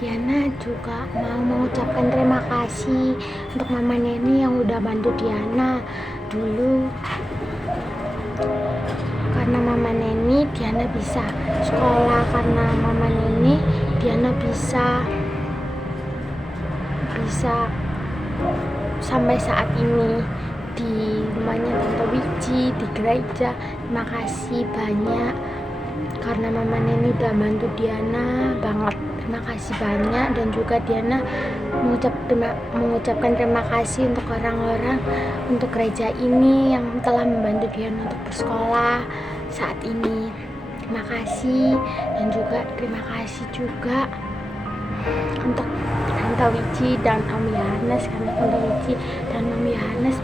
Diana juga mau mengucapkan terima kasih untuk Mama Neni yang udah bantu Diana dulu. Karena Mama Neni, Diana bisa sekolah. Karena Mama Neni, Diana bisa sampai saat ini di rumahnya Tante Wiji, di gereja. Terima kasih banyak karena Mama Neni udah bantu Diana banget. Terima kasih banyak. Dan juga Diana mengucapkan terima kasih untuk orang-orang, untuk gereja ini yang telah membantu Diana untuk bersekolah saat ini. Terima kasih. Dan juga terima kasih juga untuk Tante Wiji dan Om Yohanes, karena Tante Wiji dan Om Yohanes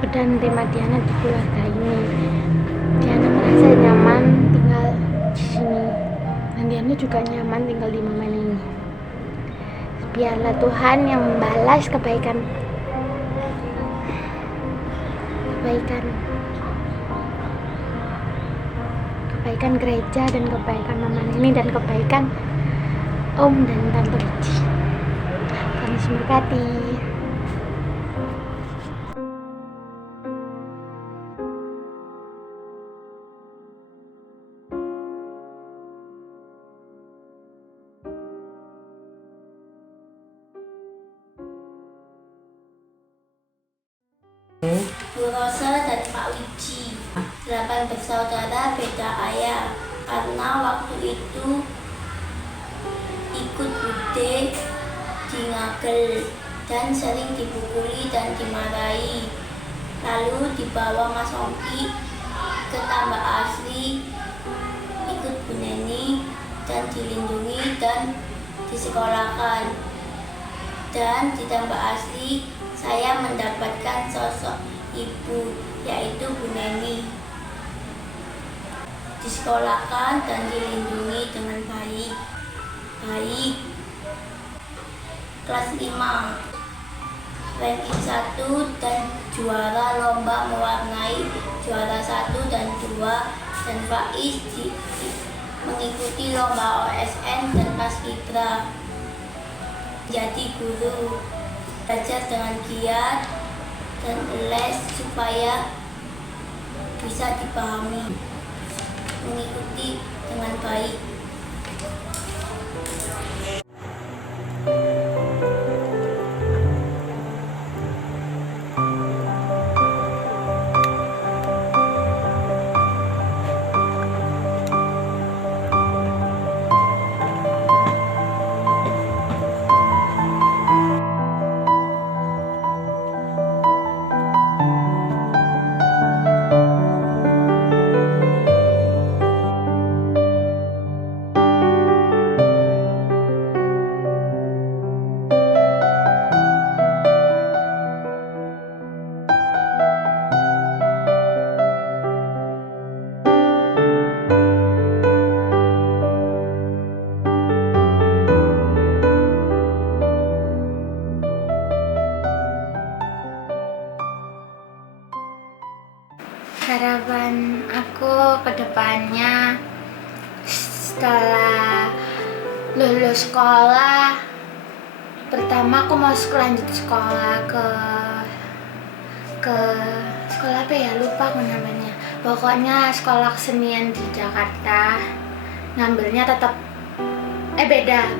udah menerima Diana di keluarga ini. Diana merasa nyaman tinggal di sini, dan Diana juga nyaman tinggal di Mama Neni. Biarlah Tuhan yang membalas kebaikan gereja dan kebaikan Mama Neni dan kebaikan Om dan Tante Wiji. Tuhan Yesus memberkati. Bu Rosa dan Pak Wiji, 8 bersaudara beda ayah. Karena waktu itu ikut bude di Ngagel dan sering dipukuli dan dimarahi. Lalu dibawa Mas Ongki ke Tambak Asri, ikut Bu Neni dan dilindungi dan disekolahkan. Dan di Tambak Asri saya mendapatkan sosok ibu, yaitu Bu Neni. Disekolahkan dan dilindungi dengan baik. Kelas 5, ranking 1 dan juara lomba mewarnai, juara 1 dan 2, dan Faiz mengikuti lomba OSN dan Paskibra. Jadi guru, belajar dengan giat dan les supaya bisa dipahami, mengikuti dengan baik. Harapan aku ke depannya setelah lulus sekolah, pertama aku mau lanjut sekolah ke sekolah apa ya, lupa aku namanya. Pokoknya sekolah kesenian di Jakarta. Ngambilnya tetap beda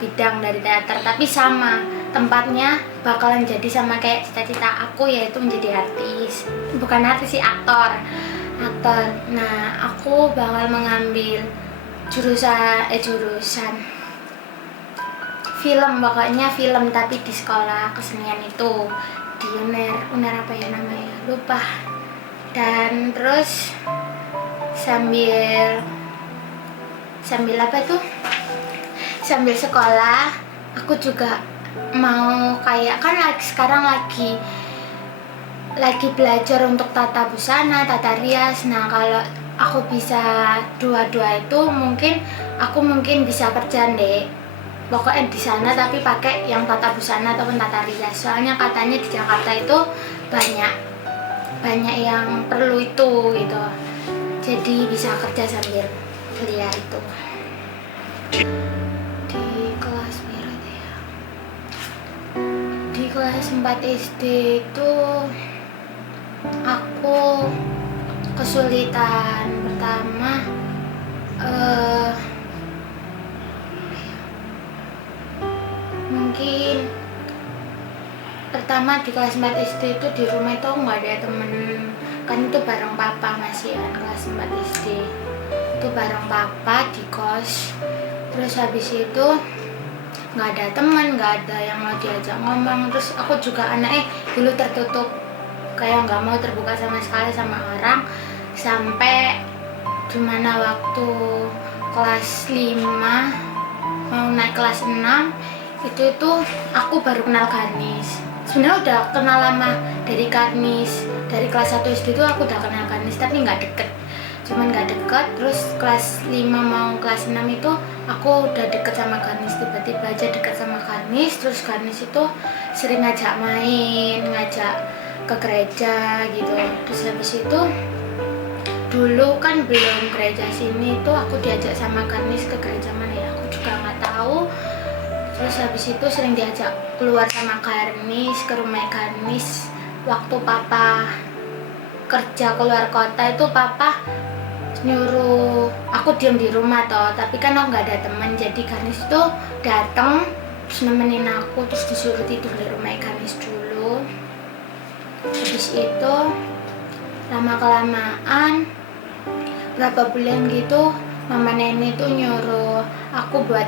bidang dari teater, tapi sama tempatnya bakalan jadi sama kayak cita-cita aku, yaitu menjadi artis. Bukan artis sih, aktor. Nah, aku bakal mengambil jurusan film, pokoknya film, tapi di sekolah kesenian itu di UNER apa ya namanya, lupa. Dan terus sambil apa tuh, sambil sekolah aku juga mau kayak kan sekarang lagi belajar untuk tata busana, tata rias. Nah kalau aku bisa dua-dua itu aku mungkin bisa kerja deh pokoknya di sana, tapi pakai yang tata busana ataupun tata rias. Soalnya katanya di Jakarta itu banyak yang perlu itu gitu. Jadi bisa kerja sambil kuliah itu. Di kelas berapa ya? Di kelas 4 SD itu aku kesulitan pertama mungkin pertama di kelas 4 SD itu di rumah itu nggak ada temen, kan itu bareng papa masih kan kelas 4 SD itu bareng papa di kos. Terus habis itu nggak ada teman, nggak ada yang mau diajak ngomong. Terus aku juga anaknya dulu tertutup, kayak nggak mau terbuka sama sekali sama orang, sampai dimana waktu kelas 5 mau naik kelas 6 itu aku baru kenal Garnis. Sebenarnya udah kenal lama dari Garnis, dari kelas 1 SD itu aku udah kenal Garnis, tapi nggak deket, cuman nggak deket. Terus kelas 5 mau kelas 6 itu aku udah deket sama Garnis, tiba-tiba aja deket sama Garnis. Terus Garnis itu sering ngajak main, ngajak ke gereja gitu. Terus habis itu dulu kan belum gereja sini itu aku diajak sama Garnis ke gereja mana ya, aku juga nggak tahu. Terus habis itu sering diajak keluar sama Garnis ke rumah Garnis. Waktu papa kerja keluar kota itu papa nyuruh aku diam di rumah toh, tapi kan aku nggak ada teman. Jadi Garnis itu datang terus nemenin aku, terus disuruh tidur di rumah Garnis dulu. Habis itu lama kelamaan berapa bulan gitu mama nenek tuh nyuruh aku buat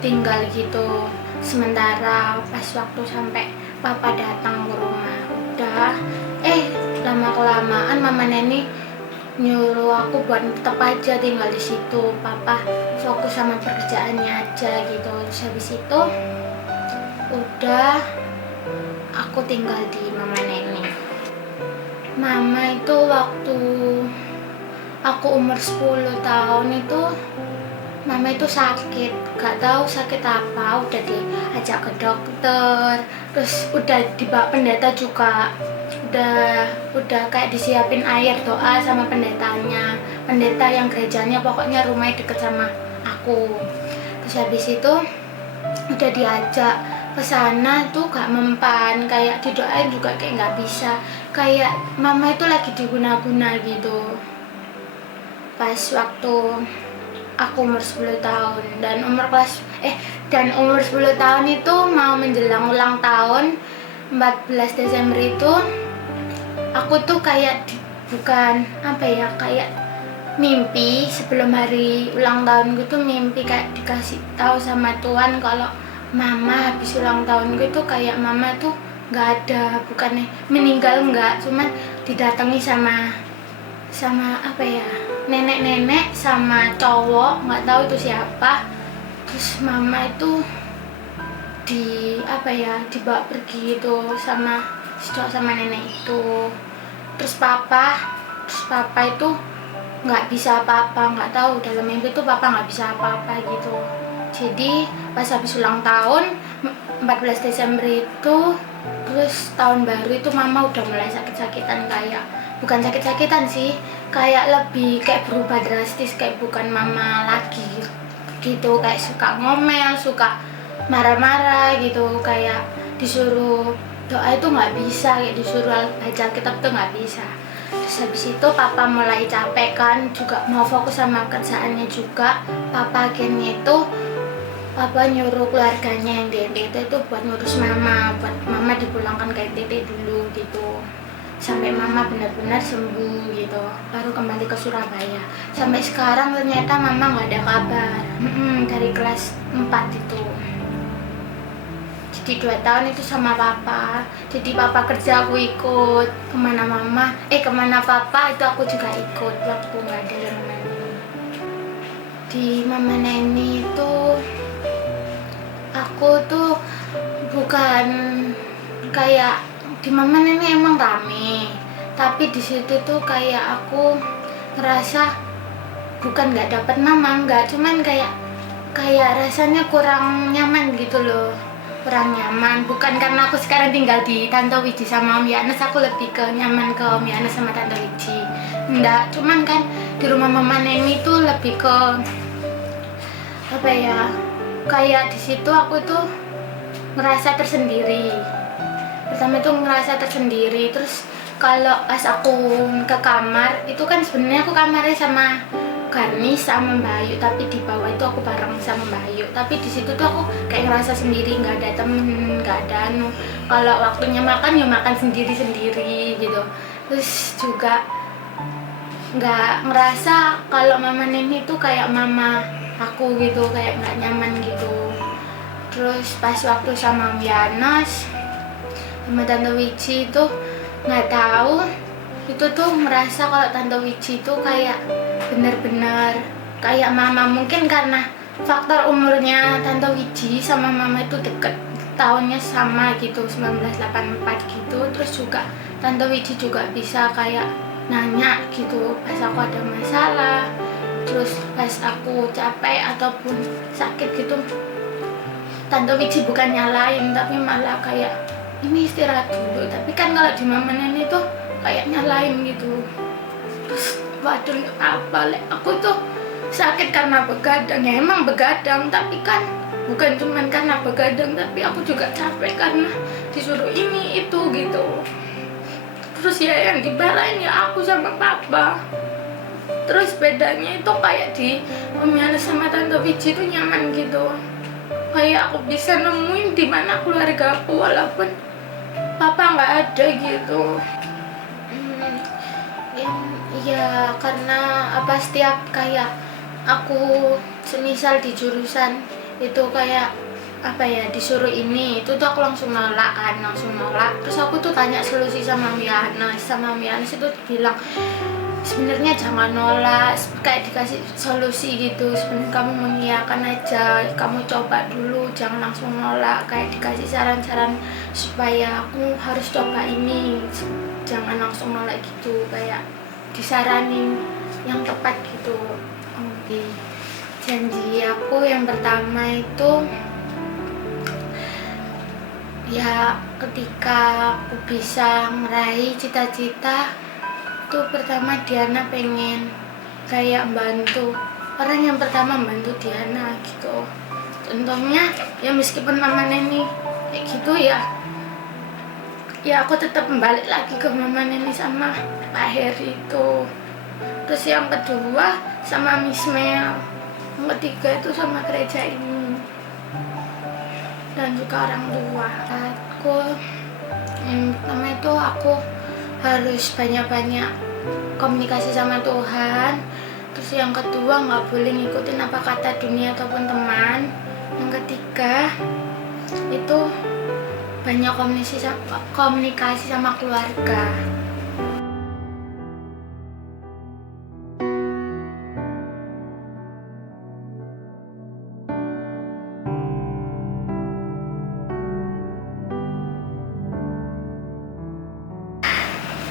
tinggal gitu sementara, pas waktu sampai papa datang ke rumah. Udah lama kelamaan mama nenek nyuruh aku buat tetap aja tinggal di situ, papa fokus sama pekerjaannya aja gitu. Terus habis itu udah aku tinggal di mama nenek. Mama itu waktu aku umur 10 tahun itu mama itu sakit, gak tahu sakit apa, udah diajak ke dokter, terus udah dibawa pendeta juga, udah kayak disiapin air doa sama pendetanya, pendeta yang gerejanya pokoknya rumahnya deket sama aku. Terus habis itu udah diajak ke sana tuh gak mempan, kayak didoain juga kayak nggak bisa, kayak mama itu lagi diguna-guna gitu. Pas waktu aku umur 10 tahun dan umur 10 tahun itu mau menjelang ulang tahun 14 Desember itu aku tuh kayak bukan apa ya, kayak mimpi sebelum hari ulang tahun gitu, mimpi kayak dikasih tahu sama Tuhan kalau mama habis ulang tahun gitu, kayak mama tuh nggak ada, bukannya meninggal nggak, cuman didatangi sama apa ya, nenek-nenek sama cowok nggak tahu itu siapa. Terus mama itu dibawa pergi itu sama cowok sama nenek itu. Terus papa itu nggak bisa apa-apa, nggak tahu dalam mimpi itu papa nggak bisa apa-apa gitu. Jadi pas habis ulang tahun 14 Desember itu, terus tahun baru itu mama udah mulai sakit-sakitan, kayak bukan sakit-sakitan sih, kayak lebih kayak berubah drastis, kayak bukan mama lagi gitu, kayak suka ngomel, suka marah-marah gitu, kayak disuruh doa itu nggak bisa, kayak disuruh baca kitab tuh nggak bisa. Terus habis itu papa mulai capek kan, juga mau fokus sama kerjaannya juga. Papa akhirnya itu papa nyuruh keluarganya yang di NTT itu buat ngurus mama, buat mama dipulangkan ke NTT dulu gitu, sampai mama benar-benar sembuh gitu, baru kembali ke Surabaya. Sampai sekarang ternyata mama nggak ada kabar dari kelas 4 itu. Jadi 2 tahun itu sama papa. Jadi papa kerja aku ikut, kemana papa itu aku juga ikut waktu nggak ada yang neni. Di mama neni itu aku tuh bukan kayak di Mama Neni emang rame, tapi di situ tuh kayak aku ngerasa bukan nggak dapet mama, nggak, cuman kayak rasanya kurang nyaman gitu loh, kurang nyaman. Bukan karena aku sekarang tinggal di Tante Wiji sama Om Yanes, aku lebih ke nyaman ke Om Yanes sama Tante Wiji. Enggak, cuman kan di rumah Mama Neni tuh lebih ke apa ya, kayak di situ aku tuh ngerasa tersendiri. Pertama tuh ngerasa tersendiri, terus kalau pas aku ke kamar itu kan sebenarnya aku kamarnya sama Garnis sama Mbak Ayu, tapi di bawah itu aku bareng sama Mbak Ayu. Tapi di situ tuh aku kayak ngerasa sendiri, nggak ada temen, nggak ada anu. Kalau waktunya makan ya makan sendiri-sendiri gitu. Terus juga nggak ngerasa kalau Mama Neni tuh kayak mama aku gitu, kayak nggak nyaman gitu. Terus pas waktu sama Om Yanes sama Tante Wiji itu nggak tahu, itu tuh merasa kalau Tante Wiji itu kayak bener-bener kayak mama. Mungkin karena faktor umurnya Tante Wiji sama mama itu deket, tahunnya sama gitu, 1984 gitu. Terus juga Tante Wiji juga bisa kayak nanya gitu pas aku ada masalah, terus pas aku capek ataupun sakit gitu, Tante Wiji bukan nyalain tapi malah kayak ini istirahat dulu. Tapi kan kalau di Mama Neni tuh kayak nyalain gitu. Terus waduh apa, aku tuh sakit karena begadang, ya emang begadang, tapi kan bukan cuman karena begadang, tapi aku juga capek karena disuruh ini itu gitu. Terus ya yang dibalain ya aku sama papa. Terus bedanya itu kayak di Om Yanes sama Tante Wiji itu nyaman gitu, kayak aku bisa nemuin di mana keluarga aku walaupun papa nggak ada gitu. Ya karena apa, setiap kayak aku semisal di jurusan itu kayak apa ya, disuruh ini itu tuh aku langsung nolak kan, langsung nolak. Terus aku tuh tanya solusi sama Om Yanes, sama Om Yanes itu bilang sebenarnya jangan nolak, kayak dikasih solusi gitu. Sebenarnya kamu mengiyakan aja, kamu coba dulu, jangan langsung nolak. Kayak dikasih saran-saran supaya aku harus coba ini, jangan langsung nolak gitu, kayak disaranin yang tepat gitu. Oke. Janji aku yang pertama itu ya ketika aku bisa meraih cita-cita itu, pertama Diana pengen kayak bantu orang yang pertama, bantu Diana gitu. Contohnya ya meskipun Mama Neni kayak gitu ya aku tetap balik lagi ke Mama Neni sama Pak Heri itu. Terus yang kedua sama Miss Mel, yang ketiga itu sama gereja ini dan juga orang tua aku. Yang pertama itu aku harus banyak-banyak komunikasi sama Tuhan. Terus yang kedua nggak boleh ngikutin apa kata dunia ataupun teman. Yang ketiga itu banyak komunikasi sama keluarga.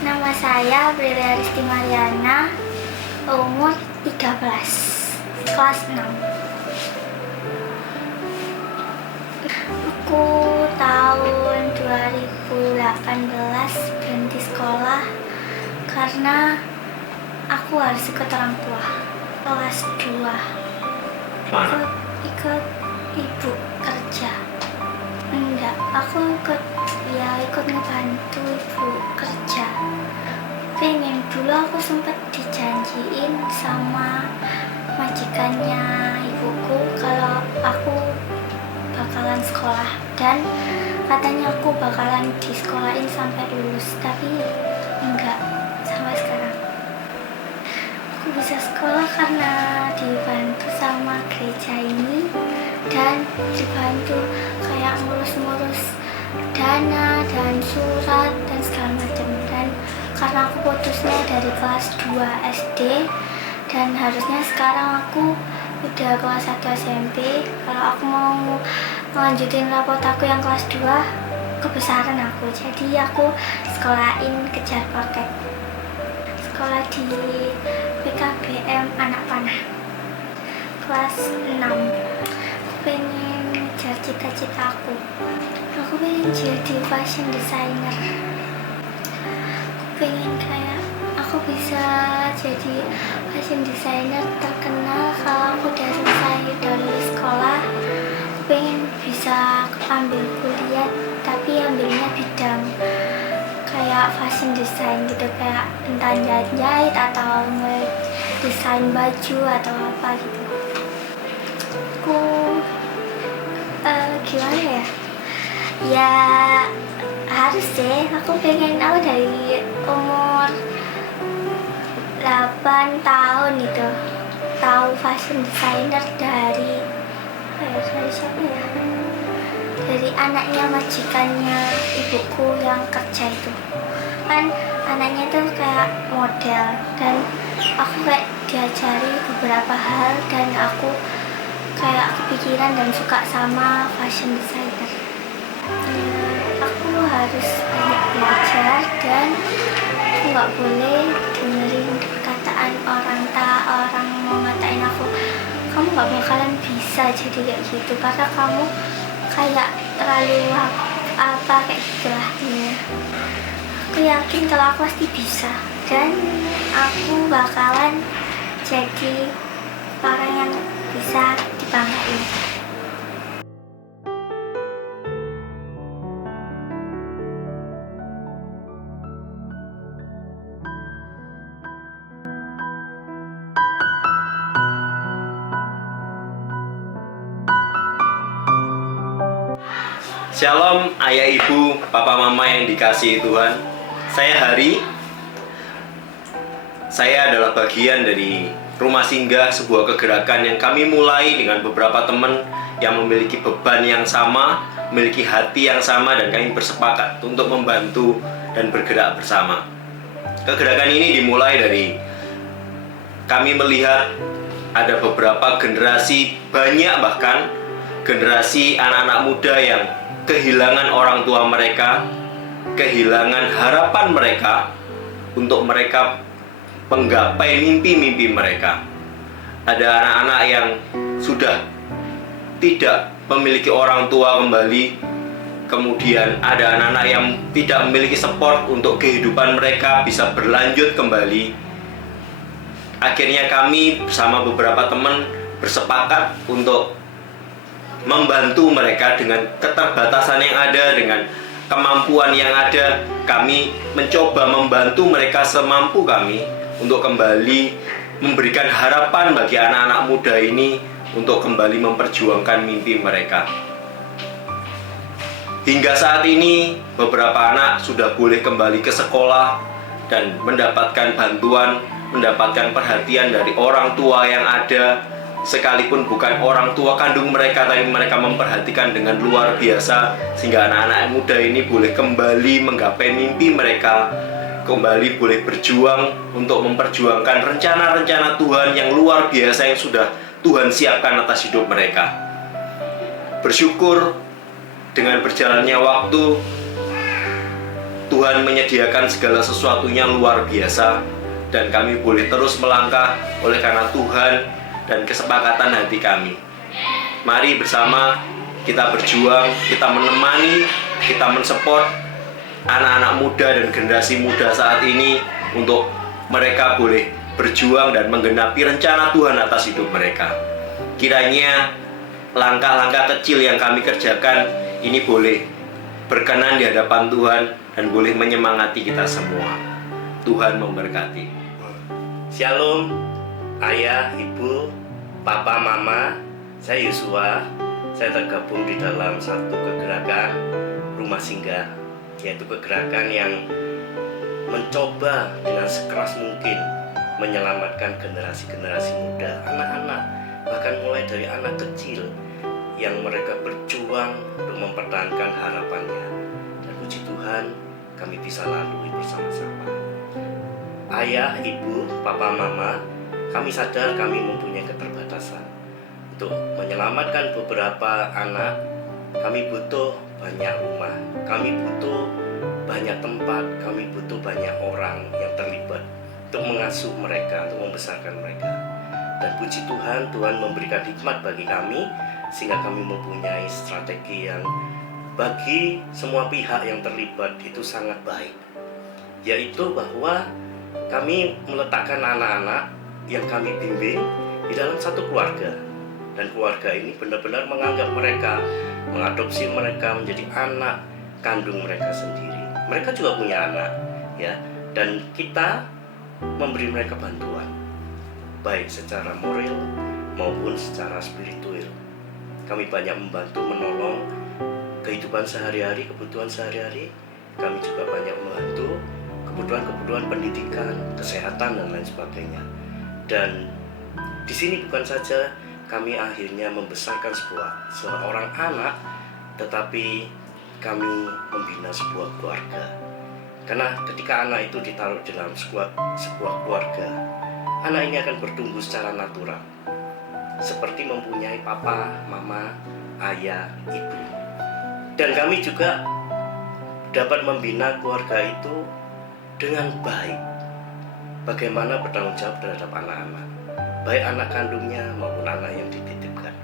Nama saya Brilia Risti Mariana, umur 13, kelas 6. Aku tahun 2018 berhenti sekolah karena aku harus ikut orang tua. Kelas 2 ikut ibu kerja. Enggak, aku ikut ngebantu ibu kerja. Pengen dulu aku sempat dijanjiin sama majikannya ibuku kalau aku bakalan sekolah, dan katanya aku bakalan disekolahin sampai lulus, tapi enggak, sampai sekarang. Aku bisa sekolah karena dibantu sama gereja ini dan dibantu kayak ngurus-ngurus dana dan surat dan segala macam. Dan karena aku putusnya dari kelas 2 SD dan harusnya sekarang aku udah kelas 1 SMP, kalau aku mau ngelanjutin rapot aku yang kelas 2 kebesaran aku. Jadi aku sekolahin kejar paket. Sekolah di PKBM Anak Panah. Kelas 6. Aku pengen ngejar cita-cita aku. Aku pengen jadi fashion designer. Aku pengen kayak aku bisa jadi fashion designer terkenal kalau aku udah selesai dari sekolah. Aku pengen bisa ambil kuliah tapi ambilnya bidang kayak fashion design gitu, kayak entah jahit atau ngedesain baju atau apa gitu. Aku gimana ya? Ya harus deh, aku pengen aku dari umur 8 tahun itu tahu fashion designer dari siapa ya? Dari anaknya majikannya ibuku yang kerja itu. Kan anaknya tuh kayak model dan aku kayak diajari beberapa hal dan aku kayak kepikiran dan suka sama fashion designer. Aku harus banyak belajar dan aku nggak boleh dengerin perkataan orang mau ngatain aku, kamu nggak bakalan bisa jadi kayak gitu karena kamu kayak terlalu apa kayak gitulah ya. Aku yakin kalau aku pasti bisa dan aku bakalan jadi orang yang bisa dibanggain. Shalom ayah ibu, papa mama yang dikasihi Tuhan. Saya Hari. Saya adalah bagian dari Rumah Singgah, sebuah kegerakan yang kami mulai dengan beberapa teman yang memiliki beban yang sama, memiliki hati yang sama, dan kami bersepakat untuk membantu dan bergerak bersama. Kegerakan ini dimulai dari kami melihat ada beberapa generasi, banyak bahkan generasi anak-anak muda yang kehilangan orang tua mereka, kehilangan harapan mereka untuk mereka menggapai mimpi-mimpi mereka. Ada anak-anak yang sudah tidak memiliki orang tua kembali, kemudian ada anak-anak yang tidak memiliki support untuk kehidupan mereka bisa berlanjut kembali. Akhirnya kami bersama beberapa teman bersepakat untuk membantu mereka dengan keterbatasan yang ada, dengan kemampuan yang ada. Kami mencoba membantu mereka semampu kami untuk kembali memberikan harapan bagi anak-anak muda ini untuk kembali memperjuangkan mimpi mereka. Hingga saat ini beberapa anak sudah boleh kembali ke sekolah dan mendapatkan bantuan, mendapatkan perhatian dari orang tua yang ada. Sekalipun bukan orang tua kandung mereka, tapi mereka memperhatikan dengan luar biasa, sehingga anak-anak muda ini boleh kembali menggapai mimpi mereka, kembali boleh berjuang untuk memperjuangkan rencana-rencana Tuhan yang luar biasa yang sudah Tuhan siapkan atas hidup mereka. Bersyukur dengan berjalannya waktu, Tuhan menyediakan segala sesuatunya luar biasa, dan kami boleh terus melangkah oleh karena Tuhan dan kesepakatan hati kami. Mari bersama kita berjuang, kita menemani, kita mensupport anak-anak muda dan generasi muda saat ini untuk mereka boleh berjuang dan menggenapi rencana Tuhan atas hidup mereka. Kiranya langkah-langkah kecil yang kami kerjakan ini boleh berkenan di hadapan Tuhan dan boleh menyemangati kita semua. Tuhan memberkati. Shalom ayah, ibu, papa, mama. Saya Yosua. Saya tergabung di dalam satu kegerakan Rumah Singgah, yaitu kegerakan yang mencoba dengan sekeras mungkin menyelamatkan generasi-generasi muda, anak-anak, bahkan mulai dari anak kecil yang mereka berjuang untuk mempertahankan harapannya. Dan puji Tuhan, kami bisa lalui bersama-sama. Ayah, ibu, papa, mama, kami sadar kami mempunyai keterbatasan untuk menyelamatkan beberapa anak kami butuh banyak rumah, kami butuh banyak tempat, kami butuh banyak orang yang terlibat untuk mengasuh mereka, untuk membesarkan mereka. Dan puji Tuhan, Tuhan memberikan hikmat bagi kami sehingga kami mempunyai strategi yang bagi semua pihak yang terlibat itu sangat baik, yaitu bahwa kami meletakkan anak-anak yang kami bimbing di dalam satu keluarga, dan keluarga ini benar-benar menganggap mereka, mengadopsi mereka menjadi anak kandung mereka sendiri. Mereka juga punya anak, ya, dan kita memberi mereka bantuan baik secara moral maupun secara spiritual. Kami banyak membantu menolong kehidupan sehari-hari, kebutuhan sehari-hari. Kami juga banyak membantu kebutuhan-kebutuhan pendidikan, kesehatan, dan lain sebagainya. Dan di sini bukan saja kami akhirnya membesarkan seorang anak, tetapi kami membina sebuah keluarga. Karena ketika anak itu ditaruh dalam sebuah keluarga, anak ini akan bertumbuh secara natural, seperti mempunyai papa, mama, ayah, ibu. Dan kami juga dapat membina keluarga itu dengan baik. Bagaimana bertanggung jawab terhadap anak-anak, baik anak kandungnya maupun anak yang dititipkan.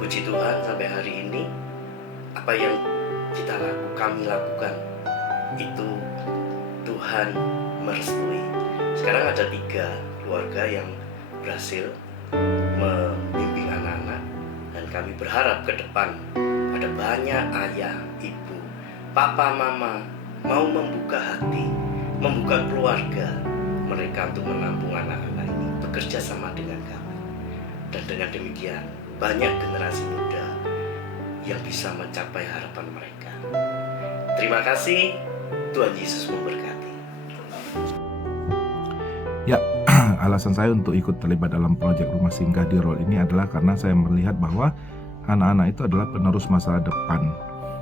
Puji Tuhan, sampai hari ini apa yang kami lakukan itu Tuhan merestui. Sekarang ada 3 keluarga yang berhasil membimbing anak-anak, dan kami berharap ke depan ada banyak ayah, ibu, papa, mama mau membuka hati, membuka keluarga mereka untuk menampung anak-anak ini, bekerja sama dengan kami. Dan dengan demikian banyak generasi muda yang bisa mencapai harapan mereka. Terima kasih, Tuhan Yesus memberkati. Ya, alasan saya untuk ikut terlibat dalam proyek Rumah Singgah di Rol ini adalah karena saya melihat bahwa anak-anak itu adalah penerus masa depan.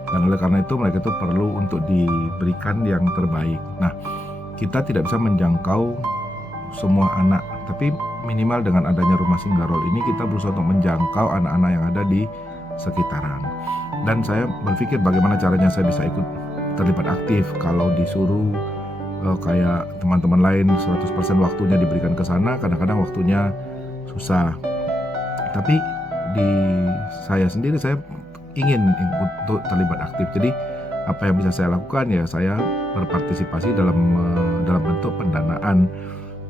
Dan oleh karena itu mereka itu perlu untuk diberikan yang terbaik. Nah, kita tidak bisa menjangkau semua anak, tapi minimal dengan adanya Rumah Singgah Rol ini kita berusaha untuk menjangkau anak-anak yang ada di sekitaran. Dan saya berpikir bagaimana caranya saya bisa ikut terlibat aktif kalau disuruh kayak teman-teman lain 100% waktunya diberikan ke sana, kadang-kadang waktunya susah. Tapi di saya sendiri saya ingin untuk terlibat aktif. Jadi apa yang bisa saya lakukan ya saya berpartisipasi dalam bentuk pendanaan.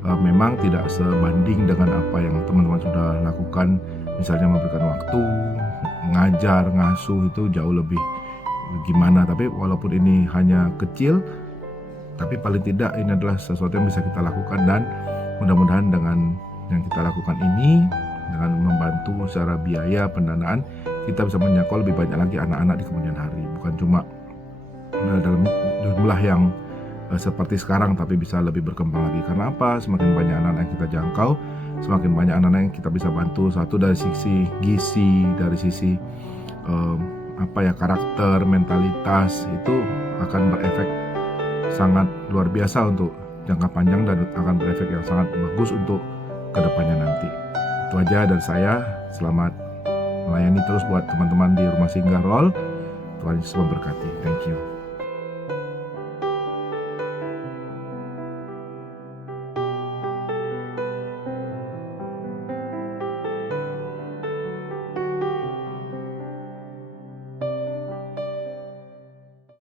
Memang tidak sebanding dengan apa yang teman-teman sudah lakukan, misalnya memberikan waktu, mengajar, ngasuh itu jauh lebih gimana. Tapi walaupun ini hanya kecil, tapi paling tidak ini adalah sesuatu yang bisa kita lakukan, dan mudah-mudahan dengan yang kita lakukan ini, dengan membantu secara biaya pendanaan, kita bisa menjangkau lebih banyak lagi anak-anak di kemudian hari. Bukan cuma dalam jumlah yang seperti sekarang, tapi bisa lebih berkembang lagi. Karena apa? Semakin banyak anak-anak yang kita jangkau, semakin banyak anak-anak yang kita bisa bantu. Satu dari sisi gizi, dari sisi karakter, mentalitas, itu akan berefek sangat luar biasa untuk jangka panjang, dan akan berefek yang sangat bagus untuk kedepannya nanti. Itu aja dari saya. Selamat melayani terus buat teman-teman di Rumah Singgah Rol. Tuhan Yesus memberkati. Thank you.